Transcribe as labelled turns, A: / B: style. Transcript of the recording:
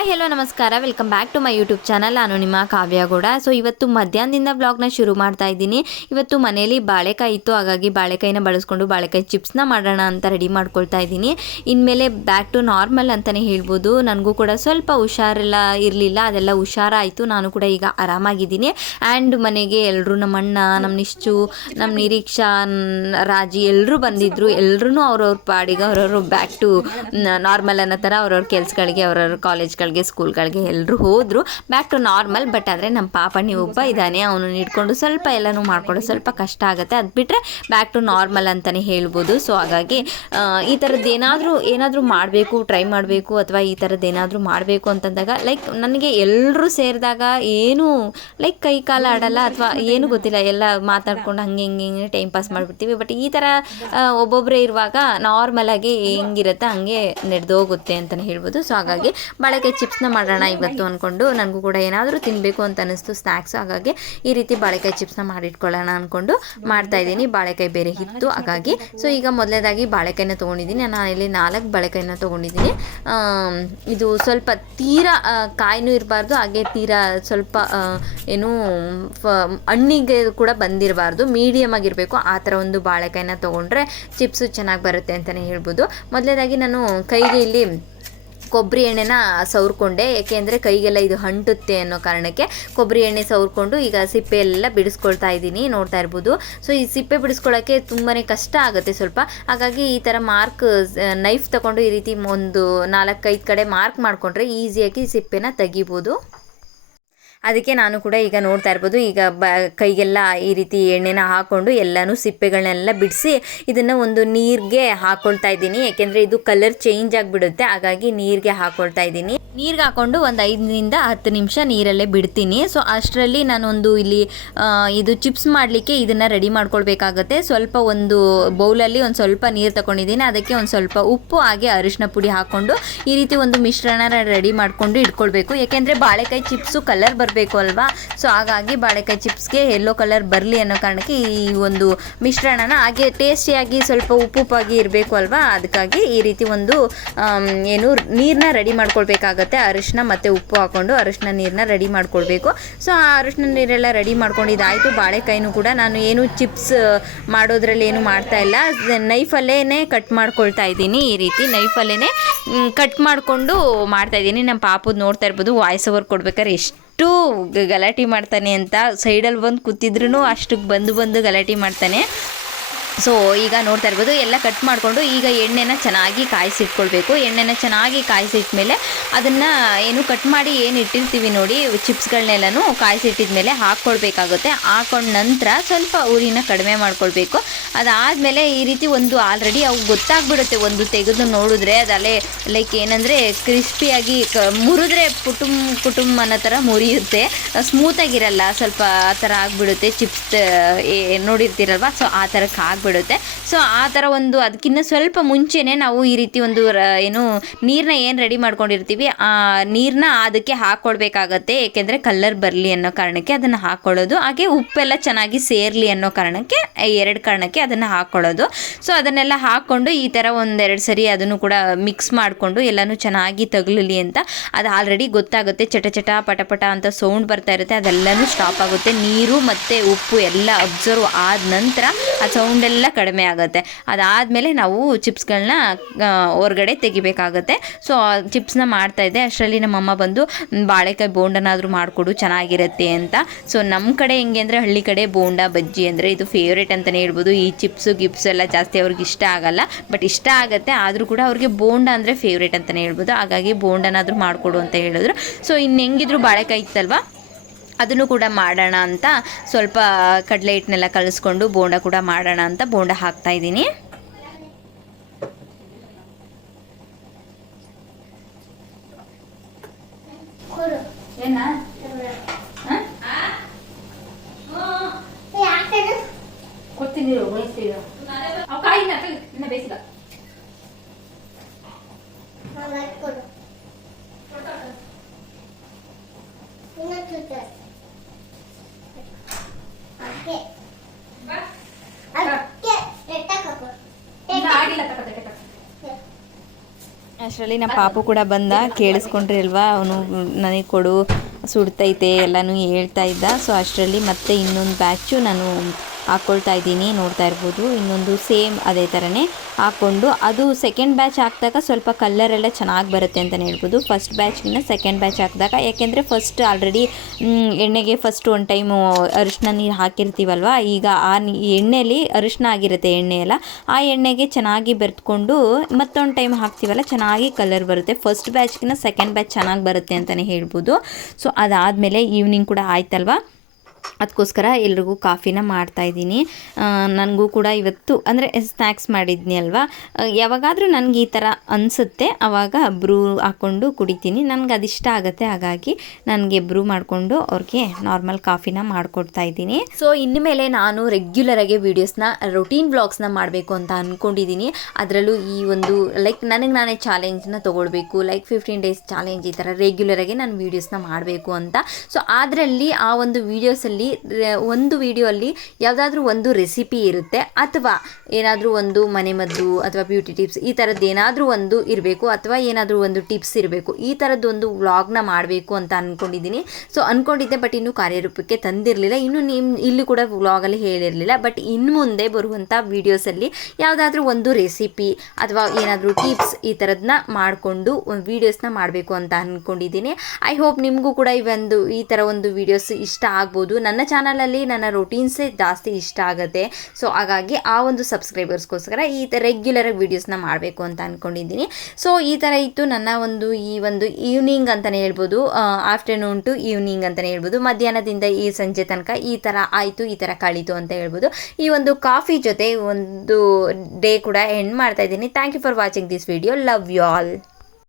A: Hi hello ನಮಸ್ಕಾರ. Welcome back to my YouTube channel ನಾನು ನಿಮ್ಮ ಕಾವ್ಯಗೌಡ ಸೊ ಇವತ್ತು ಮಧ್ಯಾಹ್ನದಿಂದ ಬ್ಲಾಗ್ನ ಶುರು ಮಾಡ್ತಾ ಇದ್ದೀನಿ. ಇವತ್ತು ಮನೆಯಲ್ಲಿ ಬಾಳೆಕಾಯಿ ಇತ್ತು. ಹಾಗಾಗಿ ಬಾಳೆಕಾಯಿನ ಬಳಸ್ಕೊಂಡು ಬಾಳೆಕಾಯಿ ಚಿಪ್ಸ್ನ ಮಾಡೋಣ ಅಂತ ರೆಡಿ ಮಾಡ್ಕೊಳ್ತಾ ಇದ್ದೀನಿ. ಇನ್ಮೇಲೆ ಬ್ಯಾಕ್ ಟು ನಾರ್ಮಲ್ ಅಂತಲೇ ಹೇಳ್ಬೋದು. ನನಗೂ ಕೂಡ ಸ್ವಲ್ಪ ಹುಷಾರೆಲ್ಲ ಇರಲಿಲ್ಲ. ಅದೆಲ್ಲ ಹುಷಾರಾಯಿತು. ನಾನು ಕೂಡ ಈಗ ಆರಾಮಾಗಿದ್ದೀನಿ. ಆ್ಯಂಡ್ ಮನೆಗೆ ಎಲ್ಲರೂ ನಮ್ಮ ಅಣ್ಣ, ನಮ್ಮ ನಿಶ್ಚು, ನಮ್ಮ ನಿರೀಕ್ಷಾ ರಾಜಿ ಎಲ್ಲರೂ ಬಂದಿದ್ದರು ಎಲ್ಲರೂ ಅವ್ರವ್ರ ಪಾಡಿಗೆ, ಅವ್ರವ್ರು ಬ್ಯಾಕ್ ಟು ನಾರ್ಮಲ್ ಅನ್ನೋ ಥರ ಅವ್ರವ್ರ ಕೆಲಸಗಳಿಗೆ, ಅವ್ರವ್ರ ಕಾಲೇಜ್ಗಳಿಗೆ ಸ್ಕೂಲ್ಗಳಿಗೆ ಎಲ್ಲರೂ ಹೋದರು. ಬ್ಯಾಕ್ ಟು ನಾರ್ಮಲ್ ಬಟ್ ಆದರೆ ನಮ್ಮ ಪಾಪಣ್ಣಿ ಒಬ್ಬ ಇದ್ದಾನೆ. ಅವನು ಇಟ್ಕೊಂಡು ಸ್ವಲ್ಪ ಎಲ್ಲನೂ ಮಾಡಿಕೊಂಡು ಸ್ವಲ್ಪ ಕಷ್ಟ ಆಗುತ್ತೆ. ಅದು ಬಿಟ್ಟರೆ ಬ್ಯಾಕ್ ಟು ನಾರ್ಮಲ್ ಅಂತಲೇ ಹೇಳ್ಬೋದು. ಸೊ ಹಾಗಾಗಿ ಈ ಥರದ್ದು ಏನಾದರೂ ಏನಾದರೂ ಮಾಡಬೇಕು ಟ್ರೈ ಮಾಡಬೇಕು, ಅಥವಾ ಈ ಥರದ್ದು ಏನಾದರೂ ಮಾಡಬೇಕು ಅಂತಂದಾಗ ಲೈಕ್ ನನಗೆ ಎಲ್ಲರೂ ಸೇರಿದಾಗ ಏನು ಲೈಕ್ ಕೈ ಕಾಲ ಆಡಲ್ಲ ಅಥವಾ ಏನು ಗೊತ್ತಿಲ್ಲ. ಎಲ್ಲ ಮಾತಾಡ್ಕೊಂಡು ಹಂಗೆ, ಹಿಂಗೆ ಹಿಂಗೆ ಟೈಮ್ ಪಾಸ್ ಮಾಡಿಬಿಡ್ತೀವಿ. ಬಟ್ ಈ ಥರ ಒಬ್ಬೊಬ್ಬರೇ ಇರುವಾಗ ನಾರ್ಮಲಾಗಿ ಹೆಂಗಿರುತ್ತೆ, ಹಂಗೆ ನಡೆದೋಗುತ್ತೆ ಅಂತಲೇ ಹೇಳ್ಬೋದು. ಸೊ ಹಾಗಾಗಿ, ಬಾಳೆಕಾಯಿ ಚಿಪ್ಸ್ನ ಮಾಡೋಣ ಇವತ್ತು ಅಂದ್ಕೊಂಡು ನನಗೂ ಕೂಡ ಏನಾದರೂ ತಿನ್ನಬೇಕು ಅಂತ ಅನ್ನಿಸ್ತು ಸ್ನ್ಯಾಕ್ಸು ಹಾಗಾಗಿ ಈ ರೀತಿ ಬಾಳೆಕಾಯಿ ಚಿಪ್ಸ್ನ ಮಾಡಿಟ್ಕೊಳ್ಳೋಣ ಅಂದ್ಕೊಂಡು ಮಾಡ್ತಾಯಿದ್ದೀನಿ ಬಾಳೆಕಾಯಿ ಬೇರೆ ಇತ್ತು ಹಾಗಾಗಿ ಸೊ ಈಗ ಮೊದಲೇದಾಗಿ ಬಾಳೆಕಾಯಿನ ತೊಗೊಂಡಿದ್ದೀನಿ. ನಾನು ಇಲ್ಲಿ ನಾಲ್ಕು ಬಾಳೆಕಾಯಿನ ತೊಗೊಂಡಿದ್ದೀನಿ. ಇದು ಸ್ವಲ್ಪ ತೀರಾ ಕಾಯಿನೂ ಇರಬಾರ್ದು, ಹಾಗೆ ತೀರಾ ಸ್ವಲ್ಪ ಏನು ಹಣ್ಣಿಗೆ ಕೂಡ ಬಂದಿರಬಾರ್ದು. ಮೀಡಿಯಮ್ ಆಗಿರಬೇಕು. ಆ ಥರ ಒಂದು ಬಾಳೆಕಾಯಿನ ತೊಗೊಂಡ್ರೆ ಚಿಪ್ಸು ಚೆನ್ನಾಗಿ ಬರುತ್ತೆ ಅಂತಲೇ ಹೇಳ್ಬೋದು. ಮೊದಲೇದಾಗಿ ನಾನು ಕೈಗೆ ಇಲ್ಲಿ ಕೊಬ್ಬರಿ ಎಣ್ಣೆನ ಸವರ್ಕೊಂಡೆ, ಏಕೆಂದರೆ ಕೈಗೆಲ್ಲ ಇದು ಹಂಟುತ್ತೆ ಅನ್ನೋ ಕಾರಣಕ್ಕೆ ಕೊಬ್ಬರಿ ಎಣ್ಣೆ ಸವರ್ಕೊಂಡು ಈಗ ಸಿಪ್ಪೆ ಎಲ್ಲ ಬಿಡಿಸ್ಕೊಳ್ತಾ ಇದ್ದೀನಿ, ನೋಡ್ತಾ ಇರ್ಬೋದು. ಸೊ ಈ ಸಿಪ್ಪೆ ಬಿಡಿಸ್ಕೊಳ್ಳೋಕ್ಕೆ ತುಂಬಾ ಕಷ್ಟ ಆಗುತ್ತೆ ಸ್ವಲ್ಪ. ಹಾಗಾಗಿ ಈ ಥರ ಮಾರ್ಕ್ ನೈಫ್ ತಗೊಂಡು ಈ ರೀತಿ ಒಂದು ನಾಲ್ಕೈದು ಕಡೆ ಮಾರ್ಕ್ ಮಾಡಿಕೊಂಡ್ರೆ ಈಸಿಯಾಗಿ ಸಿಪ್ಪೆನ ತೆಗಿಬೋದು. ಅದಕ್ಕೆ ನಾನು ಕೂಡ ಈಗ ನೋಡ್ತಾ ಇರ್ಬೋದು, ಈಗ ಬ, ಕೈಗೆಲ್ಲ ಈ ರೀತಿ ಎಣ್ಣೆನ ಹಾಕ್ಕೊಂಡು ಎಲ್ಲನೂ ಸಿಪ್ಪೆಗಳನ್ನೆಲ್ಲ ಬಿಡಿಸಿ ಇದನ್ನು ಒಂದು ನೀರಿಗೆ ಹಾಕ್ಕೊಳ್ತಾ ಇದ್ದೀನಿ. ಯಾಕೆಂದರೆ ಇದು ಕಲರ್ ಚೇಂಜ್ ಆಗಿಬಿಡುತ್ತೆ, ಹಾಗಾಗಿ ನೀರಿಗೆ ಹಾಕ್ಕೊಳ್ತಾ ಇದ್ದೀನಿ. ನೀರಿಗೆ ಹಾಕ್ಕೊಂಡು ಒಂದು ಐದರಿಂದ ಹತ್ತು ನಿಮಿಷ ನೀರಲ್ಲೇ ಬಿಡ್ತೀನಿ. ಸೊ ಅಷ್ಟರಲ್ಲಿ ನಾನೊಂದು ಇಲ್ಲಿ ಇದು ಚಿಪ್ಸ್ ಮಾಡಲಿಕ್ಕೆ ಇದನ್ನು ರೆಡಿ ಮಾಡ್ಕೊಳ್ಬೇಕಾಗತ್ತೆ. ಸ್ವಲ್ಪ ಒಂದು ಬೌಲಲ್ಲಿ ಒಂದು ಸ್ವಲ್ಪ ನೀರು ತಗೊಂಡಿದ್ದೀನಿ. ಅದಕ್ಕೆ ಒಂದು ಸ್ವಲ್ಪ ಉಪ್ಪು, ಹಾಗೆ ಅರಿಶಿನ ಪುಡಿ ಹಾಕ್ಕೊಂಡು ಈ ರೀತಿ ಒಂದು ಮಿಶ್ರಣ ರೆಡಿ ಮಾಡಿಕೊಂಡು ಇಟ್ಕೊಳ್ಬೇಕು. ಯಾಕೆಂದರೆ ಬಾಳೆಕಾಯಿ ಚಿಪ್ಸು ಕಲರ್ ಬರಬೇಕು ಅಲ್ವಾ? ಸೊ ಹಾಗಾಗಿ ಬಾಳೆಕಾಯಿ ಚಿಪ್ಸ್ಗೆ ಯೆಲ್ಲೋ ಕಲರ್ ಬರಲಿ ಅನ್ನೋ ಕಾರಣಕ್ಕೆ ಈ ಒಂದು ಮಿಶ್ರಣನ ಹಾಗೆ ಟೇಸ್ಟಿಯಾಗಿ ಸ್ವಲ್ಪ ಉಪ್ಪು ಉಪ್ಪಾಗಿ ಇರಬೇಕು ಅಲ್ವಾ? ಅದಕ್ಕಾಗಿ ಈ ರೀತಿ ಒಂದು ಏನು ನೀರನ್ನ ರೆಡಿ ಮಾಡ್ಕೊಳ್ಬೇಕಾಗತ್ತೆ. ಅರಿಶಿನ ಮತ್ತು ಉಪ್ಪು ಹಾಕ್ಕೊಂಡು ಅರಿಶಿನ ನೀರನ್ನ ರೆಡಿ ಮಾಡ್ಕೊಳ್ಬೇಕು. ಸೊ ಆ ಅರಿಶಿನ ನೀರೆಲ್ಲ ರೆಡಿ ಮಾಡ್ಕೊಂಡಿದ್ದಾಯಿತು. ಬಾಳೆಕಾಯಿನೂ ಕೂಡ ನಾನು ಏನು ಚಿಪ್ಸ್ ಮಾಡೋದ್ರಲ್ಲಿ ಏನು ಮಾಡ್ತಾ ಇಲ್ಲ. ನೈಫಲ್ಲೇ ಕಟ್ ಮಾಡ್ಕೊಳ್ತಾ ಇದ್ದೀನಿ. ಈ ರೀತಿ ನೈಫಲ್ಲೇ ಕಟ್ ಮಾಡಿಕೊಂಡು ಮಾಡ್ತಾ ಇದ್ದೀನಿ. ನಮ್ಮ ಪಾಪದ ನೋಡ್ತಾ ಇರ್ಬೋದು. ವಾಯ್ಸ್ ಓವರ್ ಕೊಡ್ಬೇಕಾದ್ರೆ ಎಷ್ಟು ಗ- ಗಲಾಟೆ ಮಾಡ್ತಾನೆ ಅಂತ ಸೈಡಲ್ಲಿ ಬಂದು ಕೂತಿದ್ರು ಅಷ್ಟಕ್ಕೆ ಬಂದು ಬಂದು ಗಲಾಟೆ ಮಾಡ್ತಾನೆ. ಸೊ ಈಗ ನೋಡ್ತಾ ಇರ್ಬೋದು, ಎಲ್ಲ ಕಟ್ ಮಾಡಿಕೊಂಡು ಈಗ ಎಣ್ಣೆನ ಚೆನ್ನಾಗಿ ಕಾಯಿಸಿಟ್ಕೊಳ್ಬೇಕು. ಎಣ್ಣೆನ ಚೆನ್ನಾಗಿ ಕಾಯಿಸಿಟ್ಮೇಲೆ ಅದನ್ನು ಏನು ಕಟ್ ಮಾಡಿ ಏನು ಇಟ್ಟಿರ್ತೀವಿ ನೋಡಿ ಚಿಪ್ಸ್ಗಳನ್ನೆಲ್ಲನೂ ಕಾಯಿಸಿಟ್ಟಿದ್ಮೇಲೆ ಹಾಕ್ಕೊಳ್ಬೇಕಾಗುತ್ತೆ ಹಾಕೊಂಡ ನಂತರ ಸ್ವಲ್ಪ ಊರಿನ ಕಡಿಮೆ ಮಾಡ್ಕೊಳ್ಬೇಕು. ಅದಾದಮೇಲೆ ಈ ರೀತಿ ಒಂದು ಆಲ್ರೆಡಿ ಅವು ಗೊತ್ತಾಗ್ಬಿಡುತ್ತೆ. ಒಂದು ತೆಗೆದು ನೋಡಿದ್ರೆ ಅದಲ್ಲೇ ಲೈಕ್ ಏನಂದರೆ ಕ್ರಿಸ್ಪಿಯಾಗಿ ಕ, ಮುರಿದ್ರೆ ಕುಟುಂಬ ಕುಟುಂಬ ಅನ್ನೋ ಥರ ಮುರಿಯುತ್ತೆ. ಸ್ಮೂತಾಗಿರಲ್ಲ ಸ್ವಲ್ಪ ಆ ಥರ ಆಗಿಬಿಡುತ್ತೆ. ಚಿಪ್ಸ್ ನೋಡಿರ್ತೀರಲ್ವ? ಸೊ ಆ ಥರಕ್ಕೆ ಆಗಿಬಿಡುತ್ತೆ. ಸೊ ಆ ಥರ ಒಂದು ಅದಕ್ಕಿಂತ ಸ್ವಲ್ಪ ಮುಂಚೆನೇ ನಾವು ಈ ರೀತಿ ಒಂದು ಏನು ನೀರನ್ನ ಏನು ರೆಡಿ ಮಾಡ್ಕೊಂಡಿರ್ತೀವಿ ಆ ನೀರನ್ನ ಅದಕ್ಕೆ ಹಾಕೊಳ್ಬೇಕಾಗತ್ತೆ ಏಕೆಂದರೆ ಕಲ್ಲರ್ ಬರಲಿ ಅನ್ನೋ ಕಾರಣಕ್ಕೆ ಅದನ್ನು ಹಾಕ್ಕೊಳ್ಳೋದು ಹಾಗೆ ಉಪ್ಪೆಲ್ಲ ಚೆನ್ನಾಗಿ ಸೇರಲಿ ಅನ್ನೋ ಕಾರಣಕ್ಕೆ, ಎರಡು ಕಾರಣಕ್ಕೆ ಅದನ್ನು ಹಾಕ್ಕೊಳ್ಳೋದು ಸೊ ಅದನ್ನೆಲ್ಲ ಹಾಕ್ಕೊಂಡು ಈ ಥರ ಒಂದೆರಡು ಸರಿ ಅದನ್ನು ಕೂಡ ಮಿಕ್ಸ್ ಮಾಡಿಕೊಂಡು ಎಲ್ಲನೂ ಚೆನ್ನಾಗಿ ತಗಲಲಿ ಅಂತ. ಅದು ಆಲ್ರೆಡಿ ಗೊತ್ತಾಗುತ್ತೆ. ಚಟ ಚಟ ಪಟಪಟ ಪಟ ಅಂತ ಸೌಂಡ್ ಬರ್ತಾ ಇರುತ್ತೆ. ಅದೆಲ್ಲನೂ ಸ್ಟಾಪ್ ಆಗುತ್ತೆ. ನೀರು ಮತ್ತು ಉಪ್ಪು ಎಲ್ಲ ಅಬ್ಸರ್ವ್ ಆದ ನಂತರ ಆ ಸೌಂಡೆಲ್ಲ ಕಡಿಮೆ ಆಗುತ್ತೆ. ಅದಾದಮೇಲೆ ನಾವು ಚಿಪ್ಸ್ಗಳನ್ನ ಹೊರಗಡೆ ತೆಗಿಬೇಕಾಗುತ್ತೆ. ಸೊ ಚಿಪ್ಸ್ನ ಮಾಡ್ತಾ ಇದ್ದೆ ಅಷ್ಟರಲ್ಲಿ ನಮ್ಮಮ್ಮ ಬಂದು "ಮ್, ಬಾಳೆಕಾಯಿ ಬೋಂಡನಾದರೂ ಮಾಡಿಕೊಡು ಚೆನ್ನಾಗಿರುತ್ತೆ ಅಂತ. ಸೊ ನಮ್ಮ ಕಡೆ ಹೆಂಗೆ ಅಂದರೆ ಹಳ್ಳಿ ಕಡೆ ಬೋಂಡ ಬಜ್ಜಿ ಅಂದರೆ ಇದು ಫೇವ್ರೇಟ್ ಅಂತಲೇ ಹೇಳ್ಬೋದು. ಈ ಚಿಪ್ಸು ಗಿಪ್ಸ್ ಎಲ್ಲ ಜಾಸ್ತಿ ಅವ್ರಿಗೆ ಇಷ್ಟ ಆಗಲ್ಲ. ಬಟ್ ಇಷ್ಟ ಆಗುತ್ತೆ ಆದರೂ ಕೂಡ ಅವ್ರಿಗೆ ಬೋಂಡ ಅಂದರೆ ಫೇವ್ರೇಟ್ ಅಂತಲೇ ಹೇಳ್ಬೋದು. ಹಾಗಾಗಿ ಬೋಂಡನಾದರೂ ಮಾಡಿಕೊಡು ಅಂತ ಹೇಳಿದ್ರು. ಸೊ ಇನ್ನು ಹೆಂಗಿದ್ರು ಬಾಳೆಕಾಯಿ ಇತ್ತಲ್ವಾ? ಅದನ್ನು ಕೂಡ ಮಾಡೋಣ ಅಂತ ಸ್ವಲ್ಪ ಕಡಲೆ ಹಿಟ್ಟನ್ನೆಲ್ಲ ಕಲಿಸ್ಕೊಂಡು ಬೋಂಡ ಕೂಡ ಮಾಡೋಣ ಅಂತ ಬೋಂಡ ಹಾಕ್ತಾ ಕಾಯಿ ಬೇಯಿಸಿಲ್ಲ. ಅಷ್ಟರಲ್ಲಿ ನಮ್ಮ ಪಾಪು ಕೂಡ ಬಂದ ಕೇಳಿಸ್ಕೊಂಡ್ರಿ ಅಲ್ವಾ ಅವನು ನನಗೆ ಕೊಡು ಸುಡ್ತೈತೆ ಎಲ್ಲನೂ ಹೇಳ್ತಾ ಇದ್ದ. ಸೊ ಅಷ್ಟರಲ್ಲಿ ಮತ್ತೆ ಇನ್ನೊಂದು ಬ್ಯಾಚು ನಾನು ಹಾಕ್ಕೊಳ್ತಾ ಇದ್ದೀನಿ, ನೋಡ್ತಾ ಇರ್ಬೋದು. ಇನ್ನೊಂದು ಸೇಮ್ ಅದೇ ಥರನೇ ಹಾಕ್ಕೊಂಡು, ಅದು ಸೆಕೆಂಡ್ ಬ್ಯಾಚ್ ಹಾಕಿದಾಗ ಸ್ವಲ್ಪ ಕಲರ್ ಎಲ್ಲ ಚೆನ್ನಾಗಿ ಬರುತ್ತೆ ಅಂತಲೇ ಹೇಳ್ಬೋದು. ಫಸ್ಟ್ ಬ್ಯಾಚ್ಗಿನ್ನ ಸೆಕೆಂಡ್ ಬ್ಯಾಚ್ ಹಾಕಿದಾಗ, ಯಾಕೆಂದರೆ ಫಸ್ಟ್ ಆಲ್ರೆಡಿ ಎಣ್ಣೆಗೆ ಫಸ್ಟ್ ಒಂದು ಟೈಮು ಅರಿಶಿನ ನೀರು ಹಾಕಿರ್ತೀವಲ್ವ, ಈಗ ಆ ಎಣ್ಣೆಯಲ್ಲಿ ಅರಿಶಿನ ಆಗಿರುತ್ತೆ ಎಣ್ಣೆ ಎಲ್ಲ. ಆ ಎಣ್ಣೆಗೆ ಚೆನ್ನಾಗಿ ಬೆರೆತ್ಕೊಂಡು ಮತ್ತೊಂದು ಟೈಮ್ ಹಾಕ್ತೀವಲ್ಲ, ಚೆನ್ನಾಗಿ ಕಲರ್ ಬರುತ್ತೆ. ಫಸ್ಟ್ ಬ್ಯಾಚ್ಗಿನ್ನ ಸೆಕೆಂಡ್ ಬ್ಯಾಚ್ ಚೆನ್ನಾಗಿ ಬರುತ್ತೆ ಅಂತಲೇ ಹೇಳ್ಬೋದು. ಸೊ ಅದಾದಮೇಲೆ ಈವ್ನಿಂಗ್ ಕೂಡ ಆಯ್ತಲ್ವಾ? ಅದಕ್ಕೋಸ್ಕರ ಎಲ್ರಿಗೂ ಕಾಫಿನ ಮಾಡ್ತಾಯಿದ್ದೀನಿ ನನಗೂ ಕೂಡ ಇವತ್ತು, ಅಂದರೆ ಸ್ನ್ಯಾಕ್ಸ್ ಮಾಡಿದ್ನಿ ಅಲ್ವಾ? ಯಾವಾಗಾದರೂ ನನಗೆ ಈ ಥರ ಅನಿಸುತ್ತೆ ಆವಾಗ ಬ್ರೂ ಹಾಕ್ಕೊಂಡು ಕುಡಿತೀನಿ. ನನಗೆ ಅದಿಷ್ಟ ಆಗುತ್ತೆ, ಹಾಗಾಗಿ ನನಗೆ ಬ್ರೂ ಮಾಡಿಕೊಂಡು ಅವ್ರಿಗೆ ನಾರ್ಮಲ್ ಕಾಫಿನ ಮಾಡಿಕೊಡ್ತಾ ಇದ್ದೀನಿ. ಸೊ ಇನ್ನು ಮೇಲೆ ನಾನು ರೆಗ್ಯುಲರಾಗಿ ವೀಡಿಯೋಸ್ನ ರೊಟೀನ್ ಬ್ಲಾಗ್ಸ್ನ ಮಾಡಬೇಕು ಅಂತ ಅಂದ್ಕೊಂಡಿದ್ದೀನಿ ಅದರಲ್ಲೂ ಈ ಒಂದು ಲೈಕ್ ನನಗೆ ನಾನೇ ಚಾಲೆಂಜ್ನ ತೊಗೊಳ್ಬೇಕು. ಲೈಕ್ ಫಿಫ್ಟೀನ್ ಡೇಸ್ ಚಾಲೆಂಜ್ ಈ ಥರ ರೆಗ್ಯುಲರಾಗಿ ನಾನು ವೀಡಿಯೋಸ್ನ ಮಾಡಬೇಕು ಅಂತ. ಸೊ ಅದರಲ್ಲಿ ಆ ಒಂದು ವೀಡಿಯೋಸಲ್ಲಿ ಒಂದು ವಿಡಿಯೋ ಅಲ್ಲಿ ಯಾವುದಾದ್ರೂ ಒಂದು ರೆಸಿಪಿ ಇರುತ್ತೆ ಅಥವಾ ಏನಾದರೂ ಒಂದು ಮನೆಮದ್ದು ಅಥವಾ ಬ್ಯೂಟಿ ಟಿಪ್ಸ್ ಈ ಥರದ್ದು ಏನಾದರೂ ಒಂದು ಇರಬೇಕು ಅಥವಾ ಏನಾದರೂ ಒಂದು ಟಿಪ್ಸ್ ಇರಬೇಕು. ಈ ಥರದ್ದು ಒಂದು ವ್ಲಾಗ್ನ ಮಾಡಬೇಕು ಅಂತ ಅಂದ್ಕೊಂಡಿದ್ದೀನಿ ಸೊ ಅಂದ್ಕೊಂಡಿದ್ದೆ ಬಟ್ ಇನ್ನೂ ಕಾರ್ಯರೂಪಕ್ಕೆ ತಂದಿರಲಿಲ್ಲ. ಇನ್ನೂ ನಿಮ್ಮ ಇಲ್ಲಿ ಕೂಡ ವ್ಲಾಗಲ್ಲಿ ಹೇಳಿರಲಿಲ್ಲ. ಬಟ್ ಇನ್ನು ಮುಂದೆ ಬರುವಂಥ ವೀಡಿಯೋಸಲ್ಲಿ ಯಾವುದಾದ್ರೂ ಒಂದು ರೆಸಿಪಿ ಅಥವಾ ಏನಾದರೂ ಟಿಪ್ಸ್ ಈ ಥರದನ್ನ ಮಾಡಿಕೊಂಡು ವೀಡಿಯೋಸ್ನ ಮಾಡಬೇಕು ಅಂತ ಅಂದ್ಕೊಂಡಿದ್ದೀನಿ ಐ ಹೋಪ್ ನಿಮಗೂ ಕೂಡ ಈ ಒಂದು, ಈ ಥರ ಒಂದು ವೀಡಿಯೋಸ್ ಇಷ್ಟ ಆಗ್ಬೋದು. ನನ್ನ ಚಾನಲಲ್ಲಿ ನನ್ನ ರೊಟೀನ್ಸೇ ಜಾಸ್ತಿ ಇಷ್ಟ ಆಗುತ್ತೆ. ಸೊ ಹಾಗಾಗಿ ಆ ಒಂದು ಸಬ್ಸ್ಕ್ರೈಬರ್ಸ್ಗೋಸ್ಕರ ಈ ಥರ ರೆಗ್ಯುಲರಾಗಿ ವೀಡಿಯೋಸ್ನ ಮಾಡಬೇಕು ಅಂತ ಅಂದ್ಕೊಂಡಿದ್ದೀನಿ ಸೊ ಈ ಥರ ಇತ್ತು ನನ್ನ ಒಂದು ಈ ಒಂದು ಈವ್ನಿಂಗ್ ಅಂತಲೇ ಹೇಳ್ಬೋದು. ಆಫ್ಟರ್ನೂನ್ ಟು ಈವ್ನಿಂಗ್ ಅಂತಲೇ ಹೇಳ್ಬೋದು. ಮಧ್ಯಾಹ್ನದಿಂದ ಈ ಸಂಜೆ ತನಕ ಈ ಥರ ಆಯಿತು, ಈ ಥರ ಕಳೀತು ಅಂತ ಹೇಳ್ಬೋದು. ಈ ಒಂದು ಕಾಫಿ ಜೊತೆ ಒಂದು ಡೇ ಕೂಡ ಎಂಡ್ ಮಾಡ್ತಾ ಇದ್ದೀನಿ. Thank you for watching this video love you all